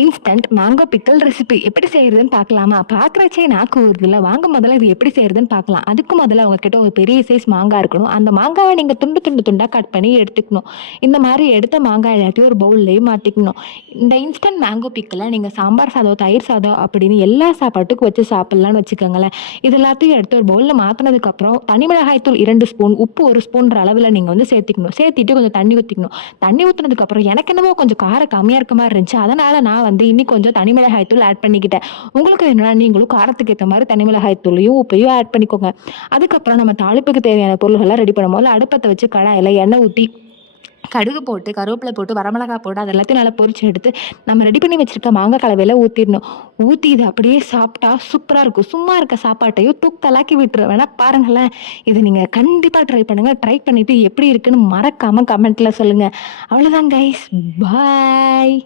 Instant mango பிக்கல் recipe எப்படி செய்யறதுன்னு பார்க்கலாமா? பார்க்குறச்சே நாக்கு ஊறுதுல்ல. வாங்க முதல்ல இது எப்படி செய்யறதுன்னு பார்க்கலாம். அதுக்கு முதல்ல உங்ககிட்ட ஒரு பெரிய சைஸ் மாங்காய் இருக்கணும். அந்த மாங்காவை நீங்க துண்டு துண்டு துண்டா கட் பண்ணி எடுத்துக்கணும். இந்த மாதிரி எடுத்த மாங்காய் எல்லாத்தையும் ஒரு பவுல்லேயே மாற்றிக்கணும். இந்த இன்ஸ்டன்ட் மேங்கோ பிக்கலை நீங்கள் சாம்பார் சாதம், தயிர் சாதம் அப்படின்னு எல்லா சாப்பாட்டுக்கும் வச்சு சாப்பிட்லான்னு வச்சுக்கோங்களேன். இது எல்லாத்தையும் எடுத்து ஒரு பவுலில் மாற்றினதுக்கப்புறம் தனி மிளகாய் தூள் 2 ஸ்பூன், உப்பு 1 ஸ்பூன்ற அளவில் நீங்கள் வந்து சேர்த்திக்கணும். சேர்த்திட்டு கொஞ்சம் தண்ணி ஊற்றிக்கணும். தண்ணி ஊற்றுனதுக்கப்புறம் எனக்கு என்னமோ கொஞ்சம் காரம் கம்மியாக இருக்க மாதிரி இருந்துச்சு. அதனால் நான் வந்து இன்னும் கொஞ்சம் தனி மிளகாய் தூள் ஆட் பண்ணிக்கிட்டேன். உங்களுக்கு வேணும்னா நீங்களும் காரத்துக்கு ஏற்ற மாதிரி தனி மிளகாய் தூளையும் உப்பையும் ஆட் பண்ணிக்கோங்க. அதுக்கப்புறம் நம்ம தாளிப்புக்கு தேவையான பொருள்கள்லாம் ரெடி பண்ணும் போது அடுப்பத்தை வச்சு கடாயில் எண்ணெய் ஊற்றி கடுகு போட்டு, கருவேப்பிலை போட்டு, வரமிளகாய் போட்டு அது எல்லாத்தையும் நல்லா பொரிச்சு எடுத்து நம்ம ரெடி பண்ணி வச்சிருக்க மாங்காய் கலவையில ஊற்றிடணும். ஊற்றி இதை அப்படியே சாப்பிட்டா சூப்பராக இருக்கும். சும்மா இருக்க சாப்பாட்டையும் தூக்கலாக்கி விட்டுரு வேணா பாருங்களேன். இதை நீங்கள் கண்டிப்பாக ட்ரை பண்ணுங்கள். ட்ரை பண்ணிவிட்டு எப்படி இருக்குன்னு மறக்காமல் கமெண்ட்டில் சொல்லுங்கள். அவ்வளோதான் கைஸ், பாய்.